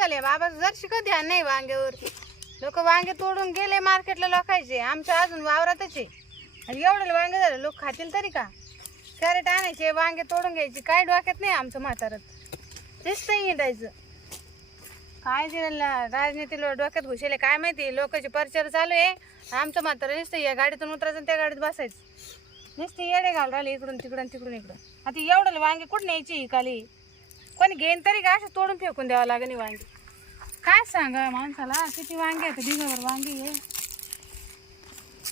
झाले. बाबा जर कधी ध्यान नाही वांग्यावरती. लोक वांगे तोडून गेले मार्केटला लोकायचे. आमच्या अजून वावरातच आहे. आणि एवढे वांगे झाले लोक खातील तरी का? कॅरेट आणायचे वांगे तोडून घ्यायचे. काय डोक्यात नाही आमचं म्हातारत तेच नाही हिंडायचं. काय ते राजनीती राजनीतीला डोक्यात घुसले काय माहिती? लोकांचे प्रचार चालू आहे. आमचं म्हातारं नुसतं या गाडीतून उतरायचं त्या गाडीत बसायचं. नुसते येडे घाल राहिले इकडून तिकडून तिकडून इकडून. आता एवढं वांगे कुठं न्यायची ही खाली कोणी घेईन तरी का असं तोडून फेकून द्यावं लागेल वांगी. काय सांगा माणसाला? किती वांगे आहेत? ढिगावर वांगी आहे.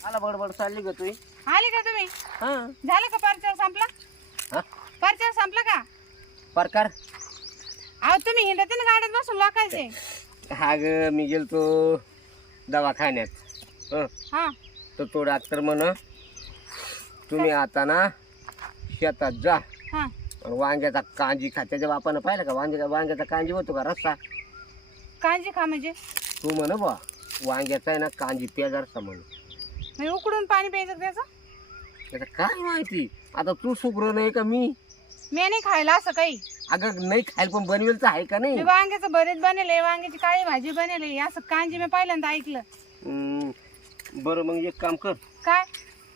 मला बडबड चालली का तुही आले का तुम्ही? हा. झालं का परचार संपला? हा? परचार संपला का? प्रकार. अहो तुम्ही हिंडते ना गाड्यात बसून लोकांचे? हा ग मी गेलतो दवाखान्यात. हं. हा. तर तो डॉक्टर म्हण तुम्ही आता ना शेतात जा. हा. आणि वांग्याचा कांजी खा. त्याच्या बापानं पाहिलं का? वांग्याचा वांग्याचा कांजी होतो का? रस्सा. कांजी खा म्हणजे? तू म्हण बा वांग्याचा आहे ना कांजी पेजारसा म्हण. म्हणजे उकडून पाणी प्यायचं त्याचं? त्याचं काय माहिती? आता तू शुभ्र नाही का मी? मी नाही खायला असं काही. अगं नाही खायला पण बनवेलचं आहे का नाही? मी वांग्याचं भरीत बनेल वांग्याची काळी भाजी बनेल असं कांजी मी पहिल्यांदा ऐकलं. हम्म, बरं मग एक काम कर. काय?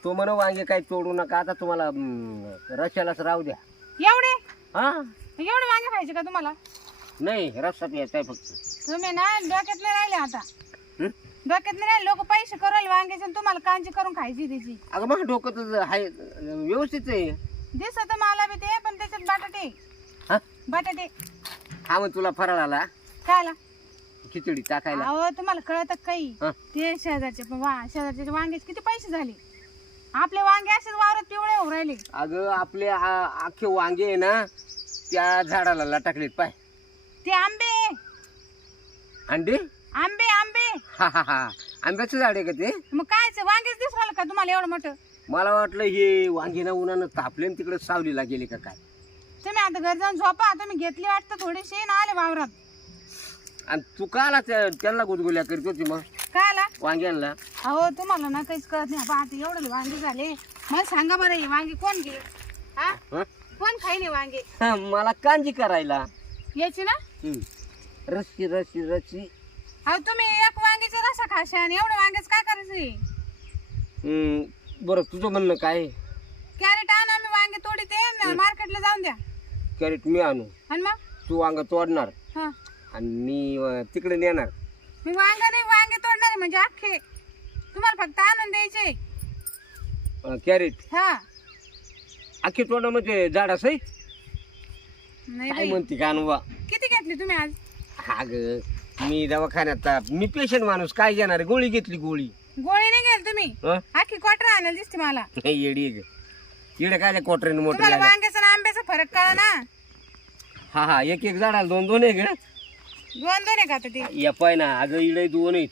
तो म्हण वांगे काही तोडू नका. आता तुम्हाला हम्म, रश्यालाच राहू द्या. एवढे? हा? एवढे वांगे खायचे का तुम्हाला? नाही रस्सा प्यायचा आहे फक्त. तुम्ही ना डोक्यात नाही राहिले आता. हं? डोक्यात नाही राहिले लोक पैसे करायला वांग्याचे आणि तुम्हाला कांजी करून खायची त्याची अगं मग डोकं तर आहे व्यवस्थित आहे. दिसत मला बी ते पण त्याच्यात बटाटे. हा? बटाटे. हा मग तुला फराळ आला? खायला. खिचडी टाकायला? अहो तुम्हाला कळत काही. हा. ते शेजारचे पण वा शेजारचे वांग्याचे किती पैसे झाले? आपले वांगे असेच वावरात पिवळे होऊ राहिले. अगं आपले आ- अख्खे वांगे आहे ना त्या झाडाला लटकलेत पाय. ते आंबे. अंडे? आंबे आंबे. हा हा हा. आंब्याचं झाड आहे का ते? मग कायच वांगेच दिसू राहिलं का तुम्हाला एवढं मोठं? मला वाटलं हे वांगे ना उन्हानं तापले आणि तिकडे सावलीला गेले का काय? तुम्ही आता घर जाऊन झोपा तुम्ही घेतली वाटतं थोडीशी ना आले वावरात. आणि तू का आला त्या- त्यांना गुदगुल्या करत होती मग. काय आला? वांग्यांना अहो तुम्हाला ना काहीच कळत नाही. आता एवढे वांगे झाले. मला सांगा बरं हे वांगे कोण घे? हा? हं? कोण खाईने वांगे? हा, मला कांजी करायला. याची ना? हम्म. रस्सी रस्सी रस्सी. अहो तुम्ही एक वांग्याचा रसा खाशा आणि एवढं वांग्याच काय करायचं बरं तुझं म्हणणं काय? आहे? कॅरेट आण आम्ही वांगे तोडी ते मार्केटला जाऊन द्या. कॅरेट मी आणू. आणि मग? तू वांग तोडणार. हा. आणि मी अं, तिकडे नेणार. मी वांगा नाही वांगे तोडणार आहे म्हणजे अख्खे. तुम्हाला फक्त आणून द्यायचे. अं, कॅरेट? हा. अख्खी तोडा म्हणजे झाडा सहित नाही काय बाई. म्हणते का अनुवा किती घेतली तुम्ही आज? हा ग मी दवाखान्यात मी पेशंट माणूस काय घेणार आहे? गोळी घेतली गोळी. गोळी नाही घ्याल तुम्ही? हं? अख्खी क्वार्टर आणायला दिसते मला. नाही येडी आहे ग. काय कोटरीने मोटर तुम्हाला लागल्या वांग्याचा आणि आंब्याचा फरक कळा ना. हा हा एक एक झाडाला दोन दोन आहे ग. दोन दोन आहे का आता ते? या पाय ना अगं इडे दोन आहेत.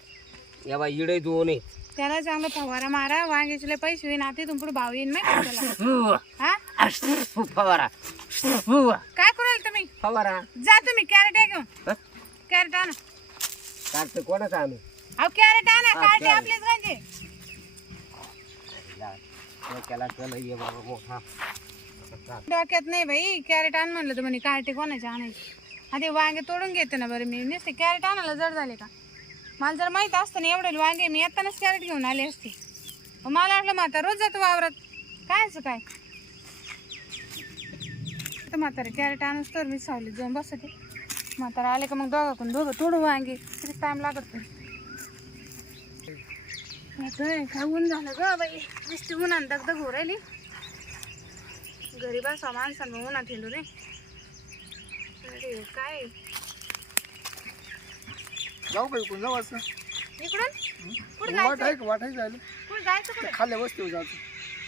या बाय इडे दोन आहेत. त्याला चांगला फवारा मारा वांग्याचे लय पैसे होईन आता इथून पुढे भाव येईन नाही का त्याला. हा? फवारा. फुवा. काय करू तुम्ही? फवारा. जा तुम्ही कॅरेट आहे घेऊन हं? कॅरेट आणा. काढतं कोणाचा आम्ही? अहो कॅरेट आणा हा. आपलेच गांजे त्याला चला ये बाबा मोठा. डोक्यात नाही बाई कॅरेट आण म्हणलं तर म्हणे कार्टे कोणाचे आणायचे? आधी वांगे तोडून घेते ना बरं मी. नुसते कॅरेट आणायला जड झाले का? मला जर माहीत असतं ना एवढे वांगे मी येतानाच कॅरेट घेऊन आले असते. मग मला वाटलं म्हातार रोज जातो वावरात. काय असं काय? तर म्हातारे कॅरेट आणूस तर मी सावलीत जाऊन बसते. म्हातारा आले का मग दोघाकडून दोघं तोडू वांगे. किती टाइम लागत नाही काय ऊन झालं ग बाई. नुसती उन्हान दगदग हो राहिली. घरी बसा माणसानं मग उन्हात हिंडू रे अरे काय? जाऊ का इकडून जाऊ असं. इकडून? कुठं वाट जायचं? आहे का? वाट आहे जायला. कुठं जायचं कुठं? खाल्ल्या वस्तीवर जातो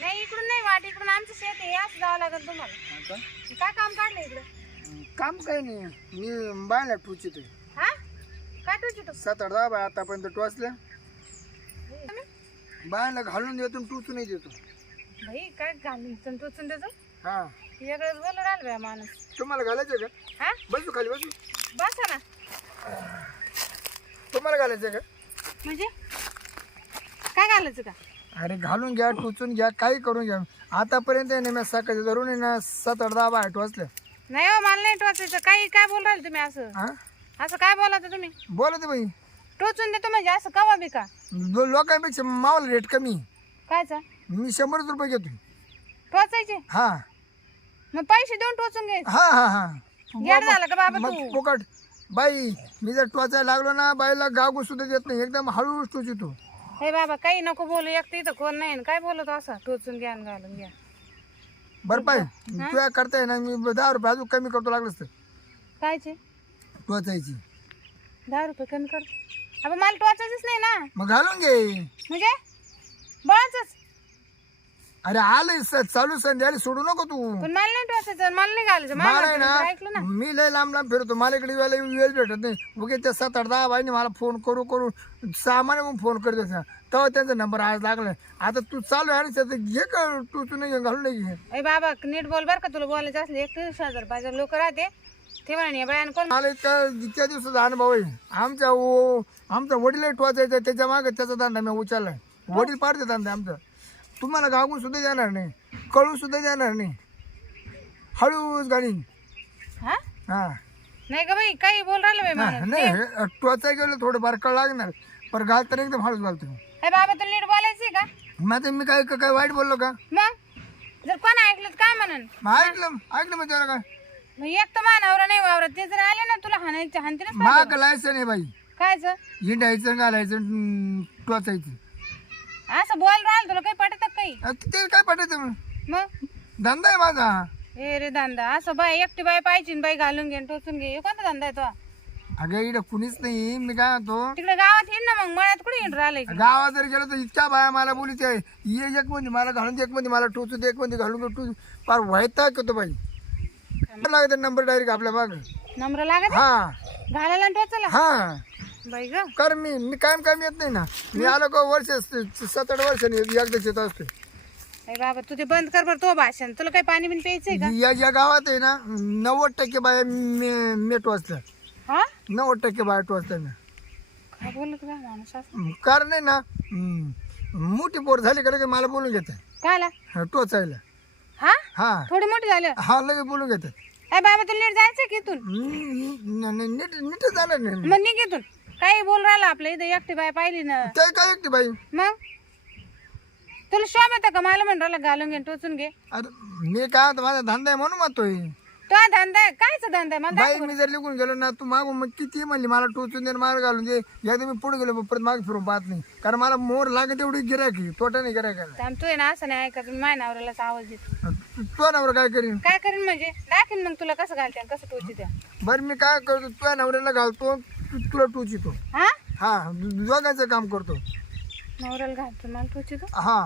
नाही इकडून नाही वाट इकडून आमचं शेत आहे. असं जावं लागेल तुम्हाला. आता? काय काम काढलं इकडं? हं, काम काही नाही. मी बायला टोचित आहे हा? काय टोची तो सात आठ दहा बाय आतापर्यंत टोचल्या. बायला घालून देतो आणि टोचूनही देतो. भाई काय घालून टोचून त्याचं हा. वेगळंच बोलू राहिलं बाय माणूस. तुम्हाला घालायचं का? हा? बसू खाली बसू. बसा ना. तुम्हाला घालायचं का? म्हणजे? काय घालायचं का? अरे घालून घ्या टोचून घ्या काही करून घ्या. आतापर्यंत आहे ना मी सकाळी धरून आहे ना सात आठ दहा बाय टोचल्या नाही हो मला नाही टोचायचं. काही काय बोल राहिले तुम्ही असं? हा? असं काय बोलात तुम्ही? बोलत बाई. टोचून देतो म्हणजे असं कवा बी का? दो- लोकांपेक्षा मावाला रेट कमी. कायचा? मी शंभरच रुपये घेतो टोचायचे? हा. मग पैसे देऊन टोचून घ्यायचे. हा हा हा. झालं का बाबा मग तू? फुकट. बाई मी जर टोचायला लागलो ना बाईला गागू सुद्धा देत नाही. एकदम हळूच टोचितो हे बाबा काही नको बोलू. एक तर इथं कोण नाही. काय बोलत असं? टोचून घ्या आणि घालून घ्या. बरं पाय तुया करताय ना मी दहा रुपये अजून कमी करतो लागलंच तर. कायचे? टोचायची. दहा रुपये कमी करतो. अबे मला टोचायचंच नाही ना. मग घालून घे. म्हणजे? बळाच अरे आलं स- चालू संध्याकाळी सोडू नको तू. पण मला नाही टोचायचं मला नाही घालायचं. मला मला आहे वाटलं, ऐकलं ना. ना मी लय लांब लांब फिरतो. मला इकडे वेळेला वेळ भेटत नाही. उगे त्या सात आठ दहा बाईने मला फोन करू करू. सामान्य मग फोन करत तेव्हा त्यांचा नंबर आज लागलाय आता तू चालू आहे आणि त्याचं घे का? तू तू नाही घालून नाही घे. अरे बाबा नीट बोल बर का तुला बोलायचं असलं. एक तीस हजार पाहिजे लोक राहते. ते म्हणे बायान कोण मला इतका इतक्या दिवसाचा अनुभव आहे. आमच्या ओ आमचा वडील टोचायचा त्याच्यामागे त्याचा धंदा मी उचललाय. वडील पाडते धंदा आमचा. तुम्हाला गागून सुद्धा देणार नाही. कळून सुद्धा देणार नाही. हळूच गाडी. हा? हा. नाही का बाई काही बोल राहिलं बाई हा, माणूस. नाही टोचाय गेलं थोडं बार कळ लागणार. पण घालताना एकदम हळूच घालतो. अरे बाबा तुला नीट बोलायचंय का? मग आता मी काय काय वाईट बोललो का? मग? जर कोण ऐकलं तर काय म्हणन? मग ऐकलं ऐकलं मग त्याला काय मग एक तर मानावर नाही वावरत. ते जर आले ना तुला हाणायचे हानते ना माग लायचं नाही बाई. कायचं? हिंडायचं घालायचं अं, टोचायचं. असं बोल राहिलं तुला काही पटत काही? ते काय पटायचं मग? मग? धंदा आहे माझा. ए रे धंदा असं बाई एकटी बाई पाहिजे बाई घालून घे आणि टोचून घे. हे कोणता धंदा आहे तो? अगं इकडे कुणीच नाही. मी काय म्हणतो? तिकडे गावात येईन ना मग मळ्यात कुठे येऊन राहिलंय ते? गावात जर गेलो तर इतक्या बाया मला बोलीत. आहे ये एक मध्ये मला घालून दे एक मध्ये मला टोचू दे एक मध्ये घालून दे टोचू फार व्हायता होतो बाई? लागत नंबर डायरेक्ट आपल्या माग? नम्र लागत हा. घालायला आणि टोचायला? हा. बाई ग. कर मी मी कायम कायम येत नाही ना. मी आलो का वर्ष सात आठ वर्षांनी एकदाच येत असतो अरे बाबा तू ते बंद कर बरं तो भाषण. तुला काही पाणी बिन प्यायचंय का? या या गावात आहे ना नव्वद टक्के बाया मी मी टोचल्या हा? नव्वद टक्के बाया टोचल्या मी काय बोलत का माणूस असं? कारण आहे ना हम्म, मोठी पोर झाली का लगेच मला बोलून घेते काय आला टोचायला. हा? हा. थोडी मोठी झालं हा लगेच बोलून घेते अरे बाबा तुला नीट जायचंय की इथून? हम्म, न- न- नीट नीट जाणार नाही. मग निघ इथून. काही बोल राहिला आपल्या इथं एकटी बाय पाहिली ना. ते काय एकटी बाई? मग? तुला शॉप येतं का? मला म्हणून राहिला घालून घे टोचून घे. अरे मी काय म्हणतो, माझा धंदा आहे म्हणून म्हणतोय. तो धंदा आहे? कायचा धंदा आहे? मला बाई मी जर निघून गेलो ना तू मागून मग किती म्हणली मला टोचून दे मार घालून दे. एकदा मी पुढे गेलो परत मागे फिरून पाहत नाही. कारण मला मोर लागत एवढी गिरायकी तोटा नाही गिरायकाला दाखव. तू आहे ना असं नाही ऐकत. माझ्या नवऱ्यालाच आवाज देतो. तो नवरा काय करीन? काय करीन म्हणजे? दाखीन मग तुला कसं घालते आणि कसं टोची त्या बरं मी काय करतो? तुझ्या नवऱ्याला घालतो. तू- तुला टोचितो हा? हा दोघांचं काम करतो. नवऱ्याला घालतो मला टोची तू? हा.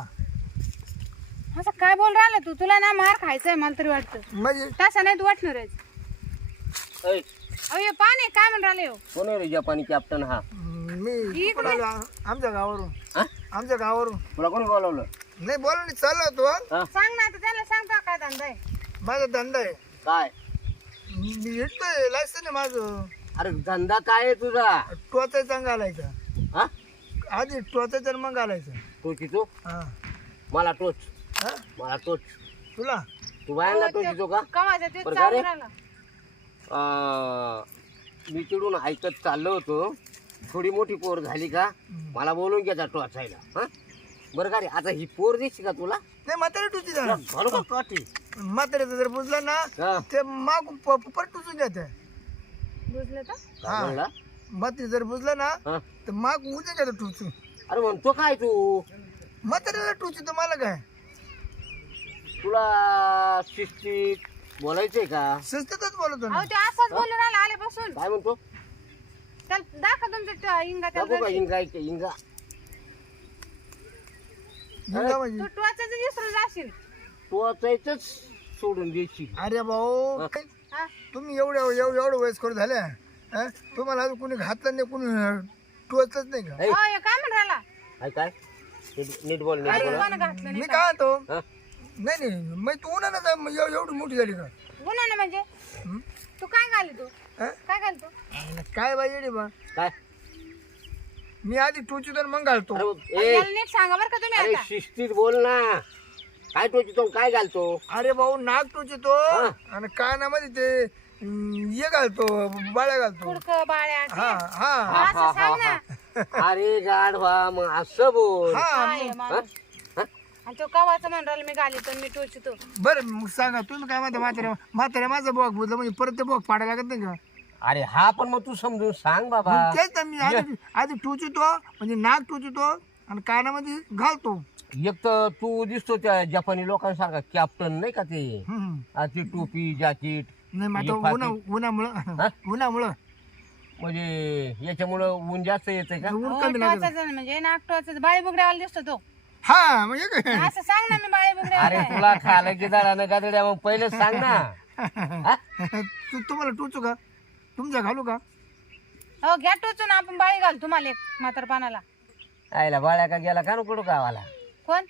असं काय बोल राहिला तू? तुला ना मार खायचंय मला तरी वाटतं. म्हणजे? तसा नाही तू वाटणार आहे ऐ, अहो हे पाणी काय म्हणून राहिले हो? कोण आहे रे जपानी कॅप्टन हा? मी आमच्या गावावरून. हा? आमच्या गावावरून. तुला कोणी बोलावलं? नाही बोला नाही चाललो तो हा. सांग ना आता त्याला सांगता काय धंदा आहे. माझा धंदा आहे. काय? मी येतोय लायसन आहे माझं. अरे धंदा काय आहे तुझा? टोचायचा घालायचा. हा? आधी टोचायचा आणि मग घालायचा. टोचितो हा. मला टोच. हा? मला टोच. तुला? तू बायांना टोचितो का? ते बरं चालू का रे? राहिला अं, मी तिकडून ऐकत चाललो होतो. थोडी मोठी पोर झाली का? मला बोलून घ्यायचा टोचायला. हा? बरं का रे? आता ही पोर दिसते का तुला? नाही म्हातारे टुची जा. घालू का? काठी? म्हाताऱ्याचं जर बुजलं ना हा. ते माग परत टुचून घेते बुजलं काय म्हणला जर बुजलं ना हा. तर माग उद्या घेतो टुचून. अरे म्हणतो काय तू? म्हाताऱ्याला टुची तर मला काय? तुला शिस्तीत बोलायचंय का? शिस्तच बोलतो ना. अहो ते असंच बोलून आल्यापासून. काय म्हणतो? चल दाखव तुमचं त्या इंगा त्या दाखवू का इंगा इथे, इंगा. हिंगा म्हणजे तू टोचाचं विसरून जाशील. टोचायचंच सोडून द्यायची अरे भाऊ हा. तुम्ही एवढ्या एवढं एवढं वयस्कर झाल्या हा? तुम्हाला अजून कोणी घातलं नाही कोणी टोचलंच नाही का? हे काय काय काय? नीट- नीट बोल नीट बोल. कोण घातलं नाही मी काय म्हणतो? हा? नाही नाही मग तू उन्हा ना एव- एवढी मोठी झाली का? गुन्हा ना म्हणजे? हं? तू काय घाली तू? हा? काय घालतो काय बाई येडी बा? काय? मी आधी टोचितो आणि मग घालतो. अरे ए. याला नीट सांगा बरं का तुम्ही अरे आता. शिस्तीत बोल ना. काय टोचितो काय घालतो? अरे भाऊ नाक टोचितो. हा. आणि कानामध्ये ते अं, हे घालतो बाळ्या घालतो. कुडक बाळ्या हा हा. असं सांग ना. अरे गाढवा मग असं बोल. हा काय माणूस? आणि तो कवाचा मी घाली तर मी टोचतो. बरं मग सांगा तुम्ही काय म्हणता म्हाताऱ्या म्हाताऱ्या माझं बॉक बोलतो म्हणजे परत ते बॉक पाडायला लागत नाही का? अरे हा पण मग तू समजून सांग बाबा. मग तेच ना मी आधी आधी टोचतो म्हणजे नाक टोचतो आणि कानामध्ये घालतो. एक तर तू दिसतो त्या जपानी लोकांसारखा कॅप्टन नाही का ते? हम्म. आ, ती टोपी जॅकेट नाही मग आता उन्हामुळं उन्हामुळं. म्हणजे याच्यामुळं ऊन जास्त येते का? ऊन कमी म्हणजे नाक टोचायचं बाळी बुगड्यावाला दिसतो तो. हा म्हणजे काय? असं सांग ना मी बाळी अरे तुला खायला की ना गादड्या मग पहिलेच सांग ना. हा? तू तुम्हाला टोचू का? तुमचा घालू का? हो घ्या टोचून आपण बाळी घाल तुम्हाला एक म्हातारपणाला. आयला बाळ्या का गेला का नको गावाला? कोण?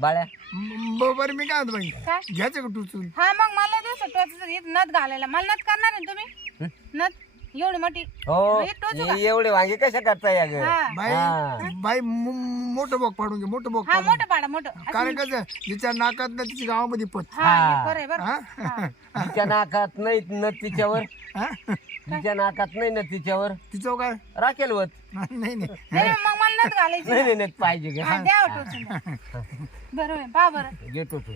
बाळ्या? म- ब- बरं मी काय म्हणतो बाई? काय? घ्यायचं का टोचून? हा मग मला दिसत टोचायचं हे नथ घालायला. मला नथ करणार आहे ना तुम्ही? नथ? एवढी मोठी हो टोचू का? एवढे वांगे कशा करता या ग? हा. बाई बाई मो- मोठं बॉक पाडून घे मोठं बॉक हा मोठं पाडा मोठं. कारण कसं जिच्या नाकात ना तिच्या गावामध्ये पत. हा हे खरं आहे बरं. हा? तिच्या नाकात नाही न तिच्यावर. हा? तिच्या नाकात नाही ना तिच्यावर. तिचं काय? राखेल वत. नाही नाही. नाही मग मला नथ घालायची. नाही नाही नाही, पाहिजे ग. हा द्या हो. टोचून बरोबर आहे, पहा बरं. घेतो तू?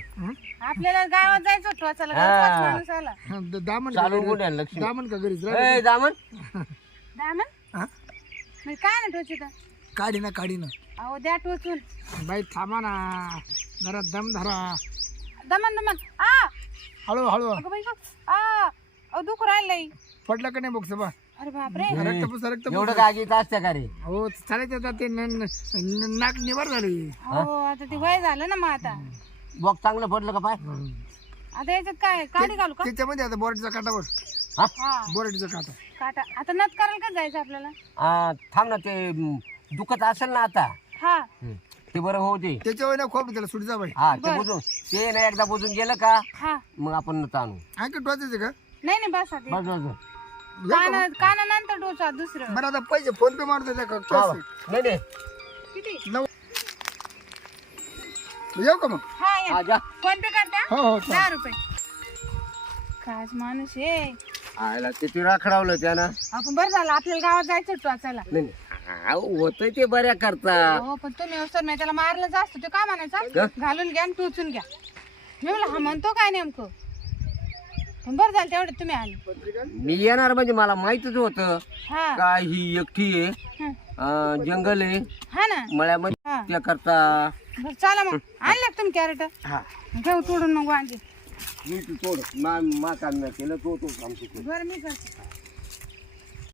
आपल्याला गावात जायचं होतं. टोचायला गावात पाच माणूस आला. द- दामन का चालू घरी- दामन का घरीच राह. ए दामन? दामन? हा? म्हणजे काय ना टोचित काढी ना काढी ना. अहो द्या टोचून. बाई थांबा ना. जरा दम धरा. दमन दमन. आ! हळू हळू. अगं बाई गं. आ! अहो दुख राहिलंय. पडला का नाही बघ बा? अरे बापरे. रक्त पुसा रक्त एवढं गागीत असत्या का रे? हो चालायचं आता ते न- न- न- नाक निवार झाली. हो? आता ते वय झालं ना मग आता. बॉक चांगलं पडलं का पाय? आता याच्यात काय काढी घालू का? त्याच्यामध्ये आता हा? हा. बोराटीचा काटा. काटा. आता नत करायला का जायचं आपल्याला? आ, थांब ना ते म, दुखत असेल ना आता. हा. हं. ते बरं होऊ दे. त्याच्यावर ना खोप त्याला सुटीचा बाई. हा ते बुजून ते ना एकदा बुजून गेलं का हा. मग आपण नत आणू. आणखी टोचायचं का? नाही नाही बस बस बस बस. काना कानानंतर टोचा दुसरं. बरं आता पैसे फोन पे मारतो त्या. नाही नाही. किती? येऊ का मग? हा या. जा. फोन पे करता हो? हो दहा रुपये. काच माणूस आहे. आयला किती राखडावलं त्यानं. आपण बरं झालं आपल्याला गावात जायचं होतं वाचायला नाही नाही. होतंय ते बऱ्या करता. हो पण तुम्ही अवसर मी त्याला मारलं जास्त तो का म्हणायचा? घालून घ्या आणि टोचून घ्या. मी म्हणलं हा म्हणतो काय नेमकं? पण बरं झालं तेवढं तुम्ही आले. मी येणार म्हणजे मला माहितच होतं. हा. का ही एकटी आहे. हं. अं, जंगल आहे. हा ना? मळ्यामध्ये हा. त्या करता. बरं चला मग. आणलं का तुम्ही कॅरेट. हा. घेऊ तोडून मग वांगे. मी तू तोड. मा मा काम नाही केलं तो तो काम तू कर. बरं मी करते.